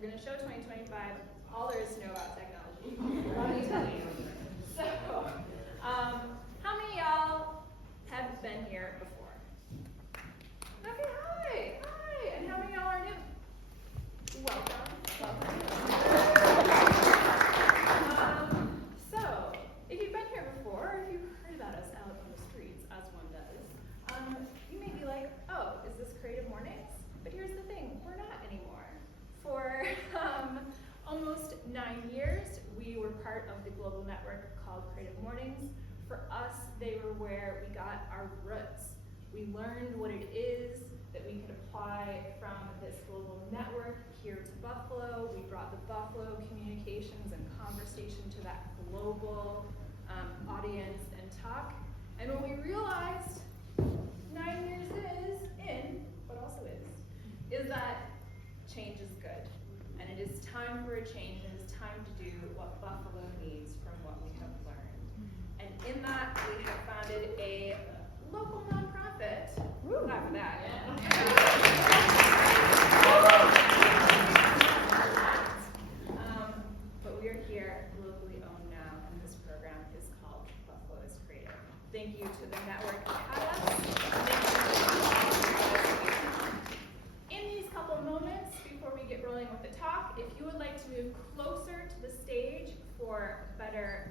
we're going to show 2025 all there is to know about technology. Let me tell you. So, how many of y'all have been here before? Okay, hi. And how many of y'all are new? Welcome. So, if you've been here before, or if you've heard about us out on the streets, as one does, you may be like, oh, is this Creative Mornings? But here's the thing, we're not anymore. For almost 9 years, we were part of the global network called Creative Mornings. For us, they were where we got our roots. We learned what it is that we could apply from this global network here to Buffalo. We brought the Buffalo communications and conversation to that global audience and talk. And when we realized 9 years but also is that change is good. And it is time for a change, and it is time to do what Buffalo needs from what we have learned. And in that, we have founded a local nonprofit. Woo! Clap for that. But we are here, locally owned now, and this program is called Buffalo is Creative. Thank you to the network that had us. In these couple of moments, before we get rolling with the talk, if you would like to move closer to the stage for better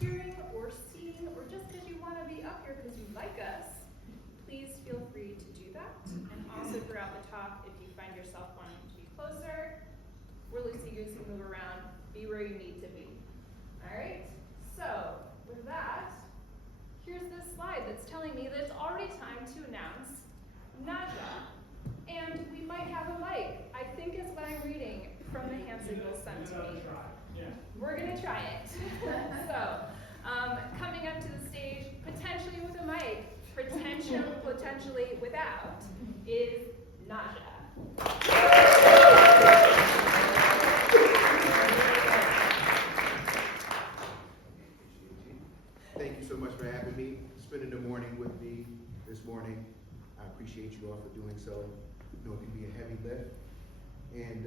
hearing or seeing, or just because you want to be up here because you like us, please feel free to do that. And also throughout the talk, if you find yourself wanting to be closer, we're loosey-goosey, move around, be where you need to be. All right? So, with that, here's this slide that's telling me that it's already time to announce Najja. And we might have a mic, I think is what I'm reading from the hand signals sent to me. We're going to try it. So, coming up to the stage, potentially with a mic, potentially without, is Najja. Thank you so much for having me, spending the morning with me this morning. I appreciate you all for doing so. I know it can be a heavy lift. And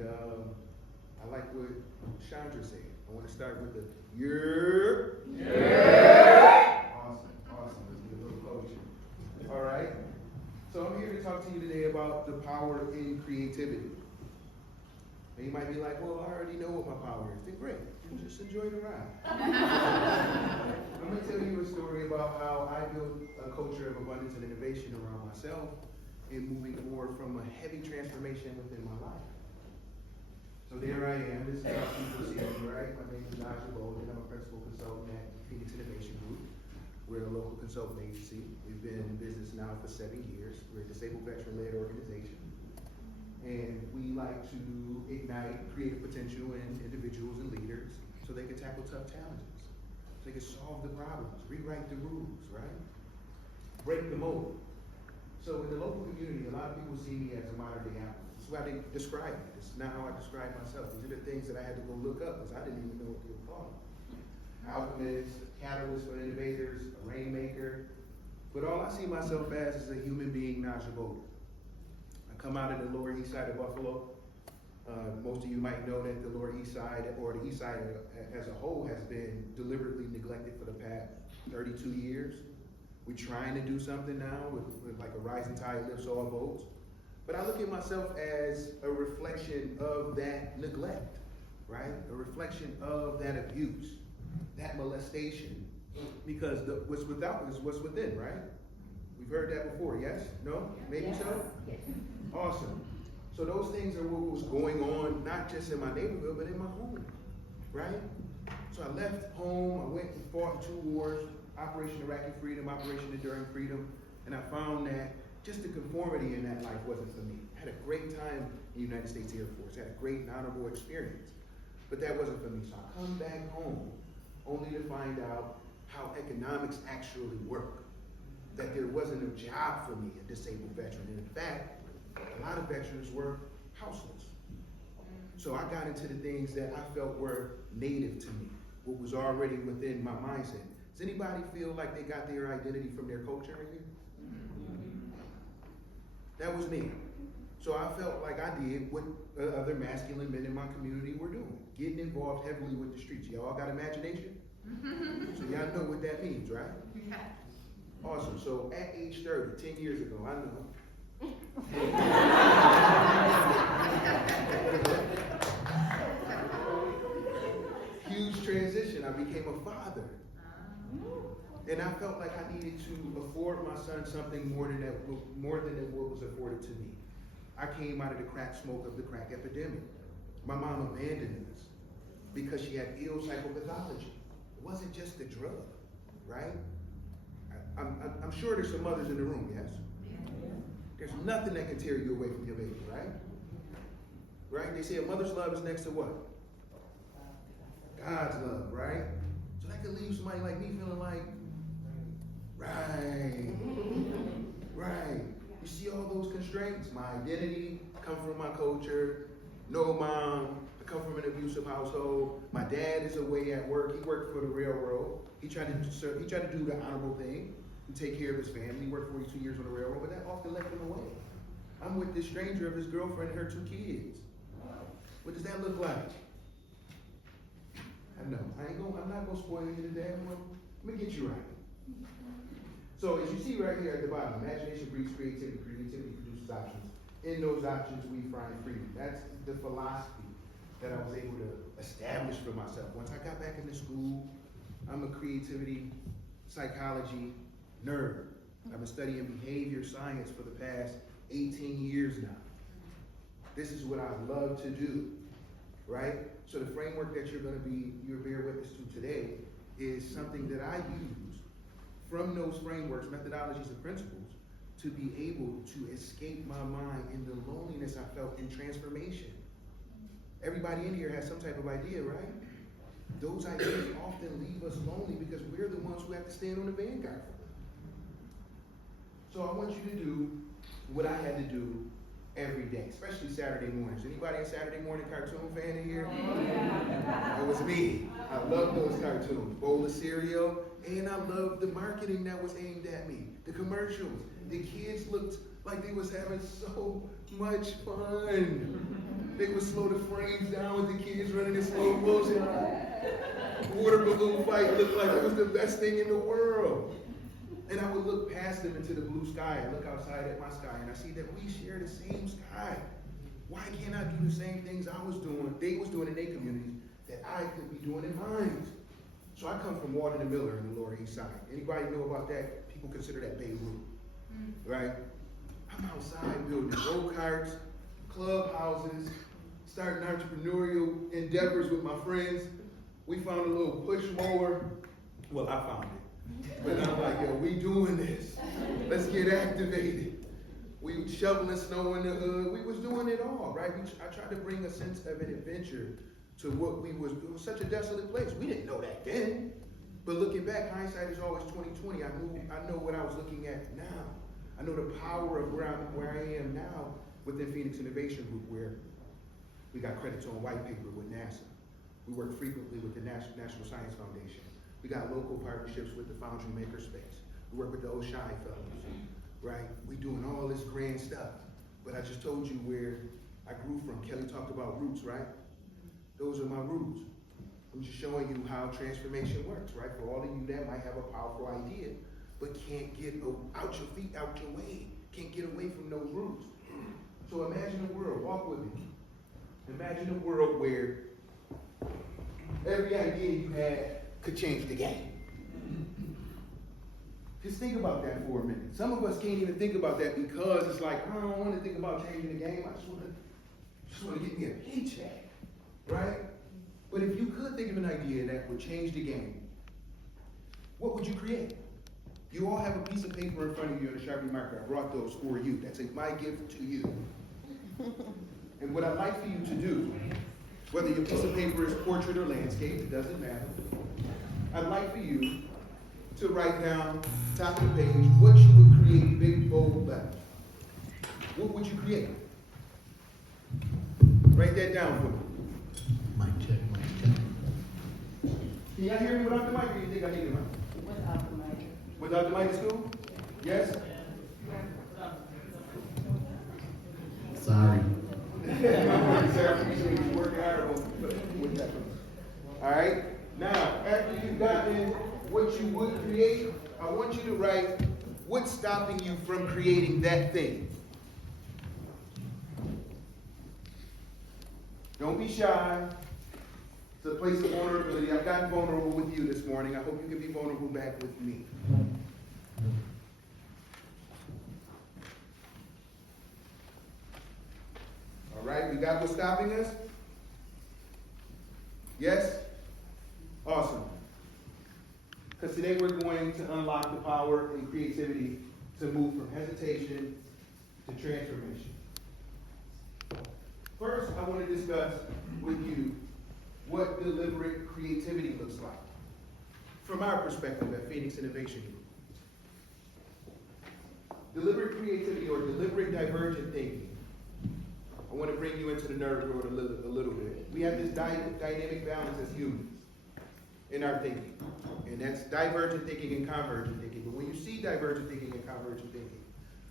I like what Chandra said. I want to start with the yeah. Awesome. Let's get a little closer. All right. So I'm here to talk to you today about the power in creativity. And you might be like, well, I already know what my power is. Then great. Just enjoy the ride. I'm going to tell you a story about how I built a culture of abundance and innovation around myself and moving forward from a heavy transformation within my life. So there I am. This is how people see me, right? My name is Najja A. Bouldin. I'm a principal consultant at Phoenix Innovation Group. We're a local consulting agency. We've been in business now for 7 years. We're a disabled veteran-led organization. And we like to ignite creative potential in individuals and leaders so they can tackle tough challenges. So they can solve the problems, rewrite the rules, right? Break the mold. So in the local community, a lot of people see me as a modern day alchemist. That's why they describe me. It's not how I describe myself. These are the things that I had to go look up because I didn't even know what they were called. Alchemist, a catalyst for innovators, a rainmaker. But all I see myself as is a human being, Najja A. Bouldin. I come out of the Lower East Side of Buffalo. Most of you might know that the Lower East Side, or the East Side as a whole, has been deliberately neglected for the past 32 years. We're trying to do something now with like a rising tide lifts all boats. But I look at myself as a reflection of that neglect, right? A reflection of that abuse, that molestation. Because what's without is what's within, right? We've heard that before, yes? No? Maybe yes. So? Yes. Awesome. So those things are what was going on, not just in my neighborhood, but in my home, right? So I left home, I went and fought 2 wars, Operation Iraqi Freedom, Operation Enduring Freedom, and I found that just the conformity in that life wasn't for me. I had a great time in the United States Air Force, I had a great and honorable experience, but that wasn't for me. So I come back home only to find out how economics actually work, that there wasn't a job for me, a disabled veteran. And in fact, a lot of veterans were houseless. So I got into the things that I felt were native to me, what was already within my mindset. Does anybody feel like they got their identity from their culture in here? That was me. So I felt like I did what other masculine men in my community were doing, getting involved heavily with the streets. Y'all got imagination? So y'all know what that means, right? Awesome. So at age 30, 10 years ago, I know. Huge transition. I became a father. And I felt like I needed to afford my son something more than what was afforded to me. I came out of the crack smoke of the crack epidemic. My mom abandoned us because she had ill psychopathology. It wasn't just the drug, right? I'm sure there's some mothers in the room, yes? There's nothing that can tear you away from your baby, right? Right? They say a mother's love is next to what? God's love, right? So that could leave somebody like me feeling like, right. You see all those constraints? My identity, come from my culture, no mom, I come from an abusive household. My dad is away at work. He worked for the railroad. He tried to do the honorable thing and take care of his family. He worked 42 years on the railroad, but that often left him away. I'm with this stranger of his girlfriend and her 2 kids. What does that look like? I know. I'm not gonna spoil you today. Let me get you right. So as you see right here at the bottom, imagination breeds creativity, creativity produces options. In those options, we find freedom. That's the philosophy that I was able to establish for myself. Once I got back into school, I'm a creativity psychology nerd. I've been studying behavior science for the past 18 years now. This is what I love to do, right? So the framework that you're bear witness to today is something that I use from those frameworks, methodologies, and principles to be able to escape my mind in the loneliness I felt in transformation. Everybody in here has some type of idea, right? Those ideas often leave us lonely because we're the ones who have to stand on the vanguard. So I want you to do what I had to do every day, especially Saturday mornings. Anybody a Saturday morning cartoon fan in here? It was me. I love those cartoons. Bowl of cereal, and I loved the marketing that was aimed at me. The commercials. The kids looked like they was having so much fun. They would slow the frames down with the kids running in slow motion. Water balloon fight looked like it was the best thing in the world. And I would look past them into the blue sky and look outside at my sky, and I see that we share the same sky. Why can't I do the same things I was doing, they was doing in their communities, that I could be doing in mine? So I come from Walden and Miller in the Lower East Side. Anybody know about that? People consider that Beirut, right? I'm outside building go-karts, clubhouses, starting entrepreneurial endeavors with my friends. We found a little push mower. Well, I found it. But I'm like, yo, we doing this. Let's get activated. We was shoveling snow in the hood. We was doing it all, right? I tried to bring a sense of an adventure to what it was such a desolate place. We didn't know that then. But looking back, hindsight is always 20/20. I know what I was looking at now. I know the power of where I am now within Phoenix Innovation Group, where we got credits on white paper with NASA. We work frequently with the National Science Foundation. We got local partnerships with the Foundry Maker Space. We work with the Oshai Fellows, right? We doing all this grand stuff. But I just told you where I grew from. Kelly talked about roots, right? Those are my roots. I'm just showing you how transformation works, right? For all of you that might have a powerful idea, but can't get out your feet, out your way, can't get away from those roots. So imagine a world, walk with me. Imagine a world where every idea you had could change the game. Just think about that for a minute. Some of us can't even think about that because it's like, I don't want to think about changing the game. I just want to get me a paycheck, right? But if you could think of an idea that would change the game, what would you create? You all have a piece of paper in front of you and a Sharpie marker. I brought those for you. That's my gift to you. And what I'd like for you to do, whether your piece of paper is portrait or landscape, it doesn't matter. I'd like for you to write down, top of the page, what you would create, big, bold letters. What would you create? Write that down for me. Mic check, mic check. Can y'all hear me without the mic, or you think I need a mic? Without the mic. Without the mic is cool? Yes? Sorry. Sir, appreciate you working hard with that. All right. Now, after you've gotten what you would create, I want you to write what's stopping you from creating that thing. Don't be shy. It's a place of vulnerability. I've gotten vulnerable with you this morning. I hope you can be vulnerable back with me. All right, we got what's stopping us? Yes? Awesome. Because today we're going to unlock the power and creativity to move from hesitation to transformation. First, I want to discuss with you what deliberate creativity looks like from our perspective at Phoenix Innovation Group. Deliberate creativity or deliberate divergent thinking. I want to bring you into the nerd world a little bit. We have this dynamic balance as humans in our thinking. And that's divergent thinking and convergent thinking. But when you see divergent thinking and convergent thinking,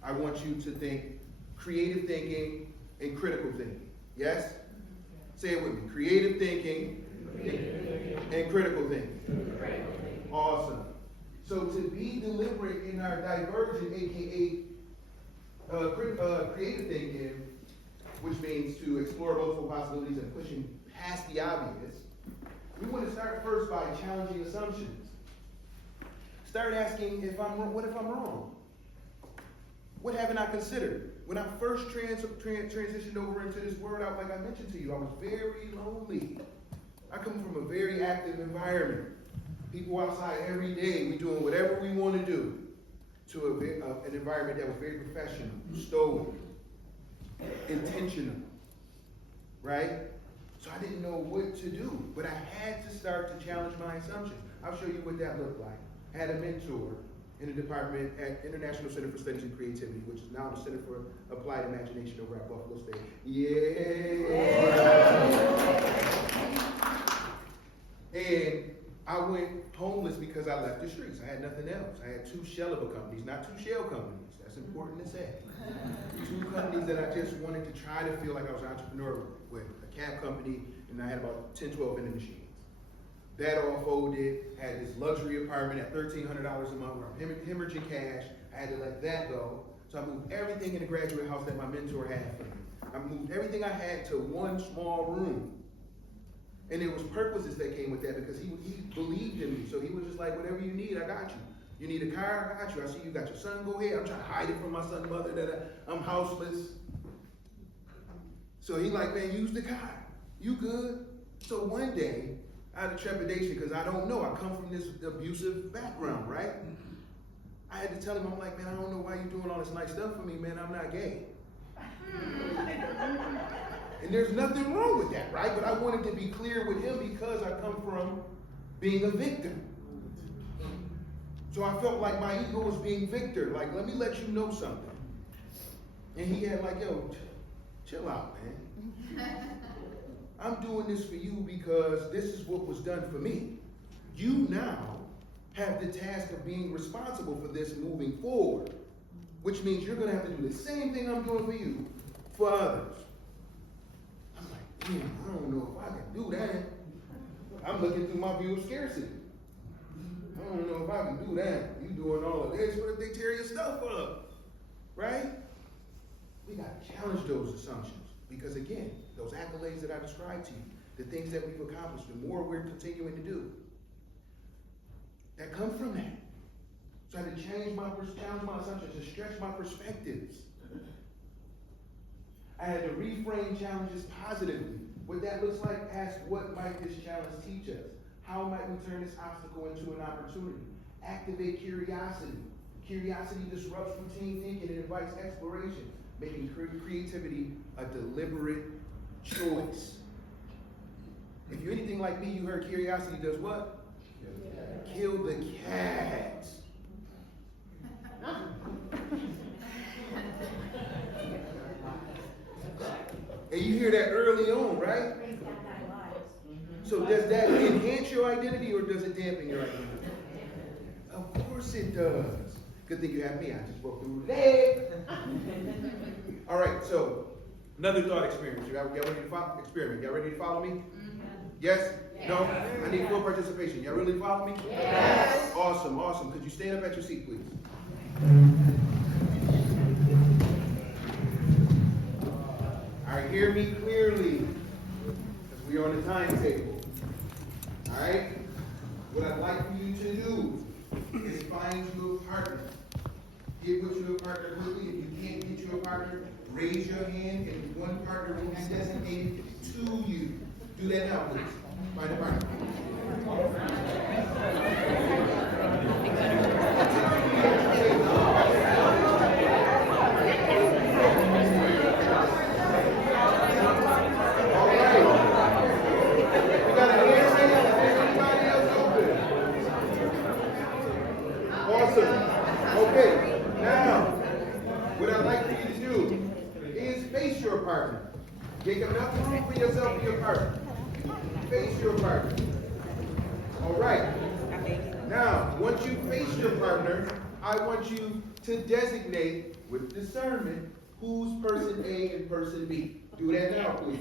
I want you to think creative thinking and critical thinking. Yes? Say it with me. Creative thinking and critical thinking. Awesome. So to be deliberate in our divergent, aka creative thinking, which means to explore multiple possibilities and pushing past the obvious, we want to start first by challenging assumptions. Start asking if I'm wrong. What if I'm wrong? What haven't I considered? When I first transitioned over into this world, like I mentioned to you, I was very lonely. I come from a very active environment. People outside every day, we doing whatever we want to do, to an environment that was very professional, stoic, intentional, right? So I didn't know what to do, but I had to start to challenge my assumptions. I'll show you what that looked like. I had a mentor in the department at International Center for Studies and Creativity, which is now the Center for Applied Imagination over at Buffalo State. Yeah! And I went homeless because I left the streets. I had nothing else. I had two shell of a companies, not two shell companies. That's important to say. Two companies that I just wanted to try to feel like I was an entrepreneur with. A cab company, and I had about 10, 12 vending machines. That all folded, had this luxury apartment at $1,300 a month where I'm hemorrhaging cash. I had to let that go. So I moved everything in the graduate house that my mentor had for me. I moved everything I had to one small room. And there was purposes that came with that because he believed in me. So he was just like, whatever you need, I got you. You need a car, I got you. I see you got your son, go ahead. I'm trying to hide it from my son's mother that I'm houseless. So he like, man, use the car. You good? So one day, I had a trepidation because I don't know. I come from this abusive background, right? I had to tell him, I'm like, man, I don't know why you're doing all this nice stuff for me, man. I'm not gay. And there's nothing wrong with that, right? But I wanted to be clear with him because I come from being a victim. So I felt like my ego was being Victor. Like, let me let you know something. And he had like, yo, chill out, man. I'm doing this for you because this is what was done for me. You now have the task of being responsible for this moving forward, which means you're going to have to do the same thing I'm doing for you, for others. I'm like, man, I don't know if I can do that. I'm looking through my view of scarcity. I don't know if I can do that. You doing all of this, what if they tear your stuff up? Right? We got to challenge those assumptions. Because again, those accolades that I described to you, the things that we've accomplished, the more we're continuing to do, that come from that. So I had to challenge my assumptions, to stretch my perspectives. I had to reframe challenges positively. What that looks like, ask what might this challenge teach us? How might we turn this obstacle into an opportunity? Activate curiosity. Curiosity disrupts routine thinking and invites exploration, making creativity a deliberate choice. If you're anything like me, you heard curiosity does what? Kill the cat. And you hear that early on, right? So does that enhance your identity or does it dampen your identity? Of course it does. Good thing you have me. I just broke through today. All right, so Another thought experiment. Y'all ready to follow? Experiment. Y'all ready to follow me? Yes? No? I need full participation. Y'all really follow me? Yes. Awesome, awesome. Could you stand up at your seat, please? All right, hear me clearly, because we are on the timetable. All right? What I'd like for you to do is find you a partner. Get with you a partner quickly. If you can't get you a partner, raise your hand, and one partner will be designated to you. Do that now, please. Find a partner. All right. We got a hand raised. Is anybody else open? Awesome. Okay. Now, what I'd like for you to do is face your partner. Take enough room for yourself and your partner. Face your partner. All right. Now, once you face your partner, I want you to designate with discernment who's person A and person B. Do that now, please.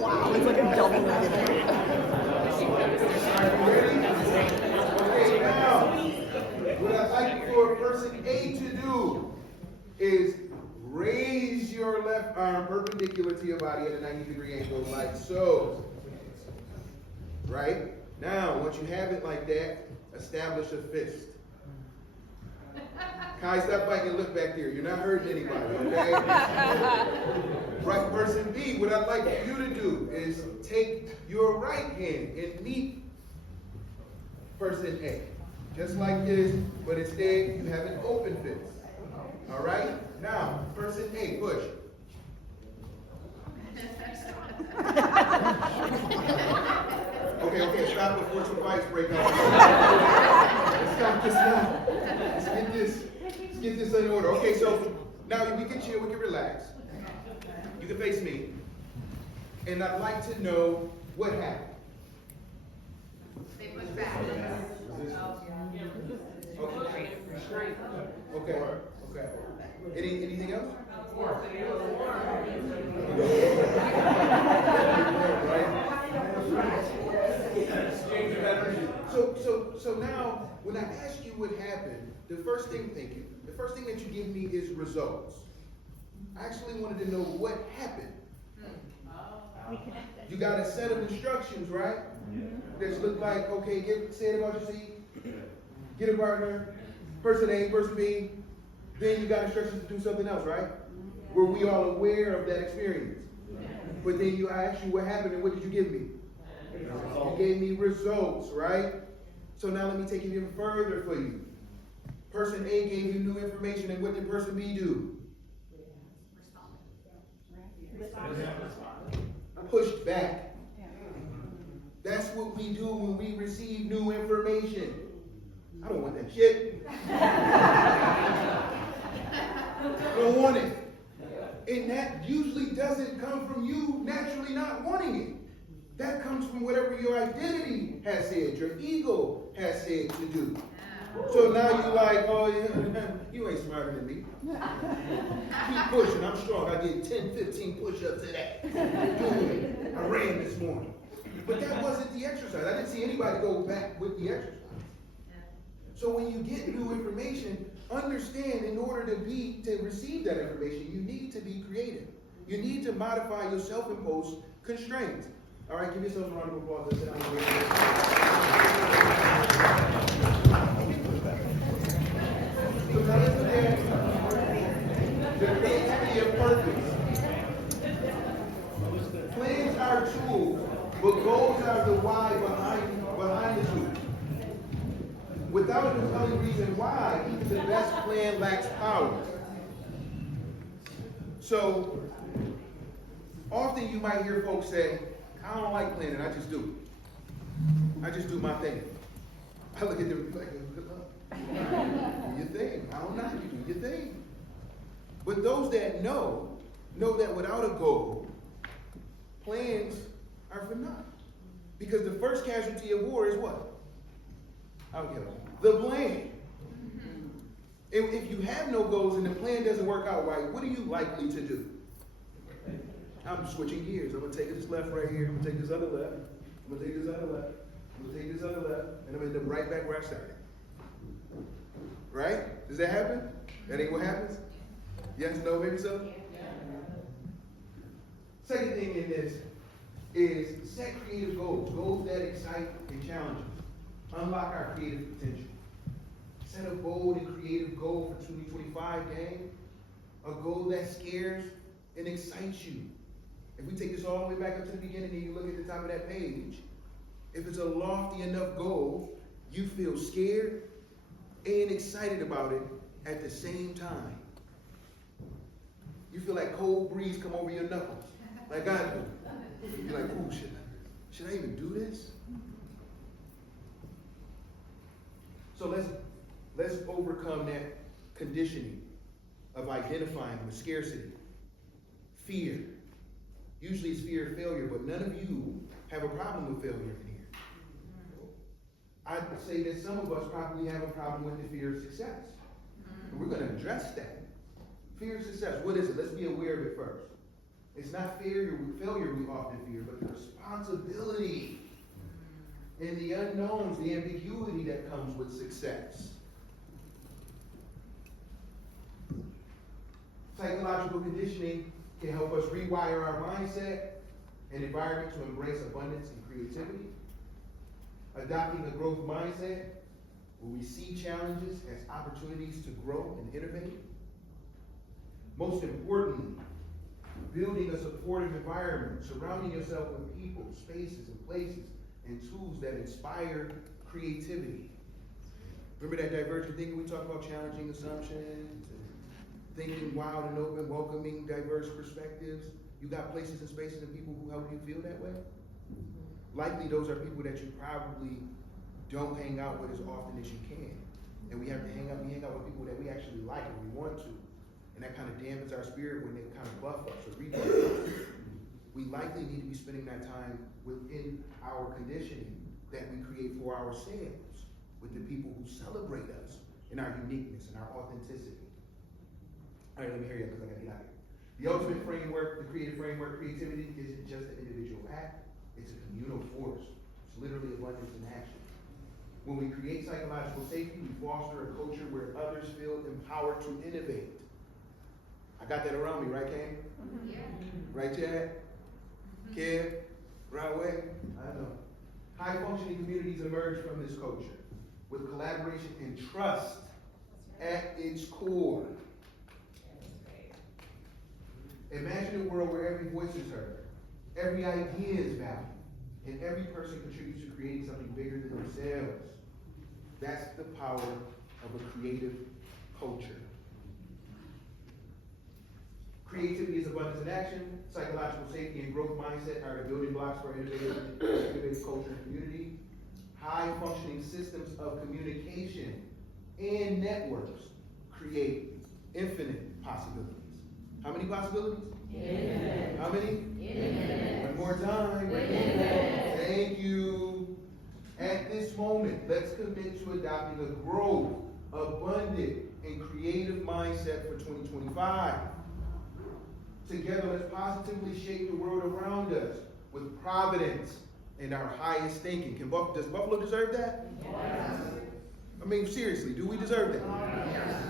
Wow, it's like a double negative. Okay, now, what I'd like for person A to do is raise your left arm perpendicular to your body at a 90-degree angle, like so. Right? Now, once you have it like that, establish a fist. Kai, stop back and look back there. You're not hurting anybody, okay? Right, person B, what I'd like for you to do is take your right hand and meet person A. Just like this, but instead you have an open fist. All right? Now, person A, push. Okay, stop before some fights break out. Stop this now. Let's get this in order. Okay, so now we can chill, we can relax. You can face me. And I'd like to know what happened. They push back. Okay. Anything else? So now, when I ask you what happened, the first thing that you give me is results. I actually wanted to know what happened. You got a set of instructions, right? That look like, okay, say it about your seat, get a partner, person A, person B, then you got instructions to do something else, right? Were we all aware of that experience? But then I asked you what happened, and what did you give me? You gave me results, right? So now let me take it even further for you. Person A gave you new information, and what did person B do? Pushed back. That's what we do when we receive new information. I don't want that shit. I don't want it. And that usually doesn't come from you naturally not wanting it. That comes from whatever your identity has said, your ego has said to do. So now you're like, oh, yeah, you ain't smarter than me. Keep pushing. I'm strong. I did 10, 15 push-ups today. I ran this morning. But that wasn't the exercise. I didn't see anybody go back with the exercise. So when you get new information, understand in order to receive that information, you need to be creative. You need to modify your self-imposed constraints. All right, give yourself a round of applause. Let's sit down and so now let's look at the creativity of purpose. Plans are tools, but goals are the why behind the tools. Without a compelling reason why, even the best plan lacks power. So, often you might hear folks say, I don't like planning, I just do. I just do my thing. I look at them like, good luck. Do your thing. I don't know, you do your thing. But those that know that without a goal, plans are for naught. Because the first casualty of war is what? Okay. The plan. If you have no goals and the plan doesn't work out right, what are you likely to do? I'm switching gears. I'm gonna take this left right here. I'm gonna take this other left. I'm gonna take this other left. I'm gonna take this other left, and I'm gonna end up right back where I started. Right? Does that happen? That ain't what happens? Yes, no, maybe so? Second thing in this is set creative goals. Goals that excite and challenge us. Unlock our creative potential. Set a bold and creative goal for 2025, gang. A goal that scares and excites you. If we take this all the way back up to the beginning and you look at the top of that page, if it's a lofty enough goal, you feel scared and excited about it at the same time. You feel like cold breeze come over your knuckles, like I do. You're like, ooh, should I even do this? So let's overcome that conditioning of identifying with scarcity. Fear. Usually it's fear of failure, but none of you have a problem with failure in here. I'd say that some of us probably have a problem with the fear of success. And we're going to address that. Fear of success, what is it? Let's be aware of it first. It's not failure we often fear, but the responsibility and the unknowns, the ambiguity that comes with success. Psychological conditioning can help us rewire our mindset and environment to embrace abundance and creativity. Adopting a growth mindset where we see challenges as opportunities to grow and innovate. Most importantly, building a supportive environment, surrounding yourself with people, spaces, and places, and tools that inspire creativity. Remember that divergent thinking we talked about, challenging assumptions, thinking wild and open, welcoming diverse perspectives. You got places and spaces and people who help you feel that way. Likely those are people that you probably don't hang out with as often as you can. And we hang out with people that we actually like and we want to. And that kind of dampens our spirit when they kind of buff us or rebuff us. We likely need to be spending that time within our conditioning that we create for ourselves with the people who celebrate us in our uniqueness and our authenticity. All right, let me hear you because I got to get out of here. The ultimate framework, the creative framework, creativity isn't just an individual act, it's a communal force. It's literally abundance in action. When we create psychological safety, we foster a culture where others feel empowered to innovate. I got that around me, right, Kane? Yeah. Right, Chad? Kev? Right way? I know. High functioning communities emerge from this culture with collaboration and trust at its core. Imagine a world where every voice is heard, every idea is valued, and every person contributes to creating something bigger than themselves. That's the power of a creative culture. Creativity is abundance in action. Psychological safety and growth mindset are the building blocks for innovative culture and community. High functioning systems of communication and networks create infinite possibilities. How many possibilities? Infinite. How many? Infinite. One more time. Infinite. Thank you. At this moment, let's commit to adopting a growth, abundant, and creative mindset for 2025. Together, let's positively shape the world around us with providence and our highest thinking. Does Buffalo deserve that? Yes. I mean, seriously, do we deserve that? Yes.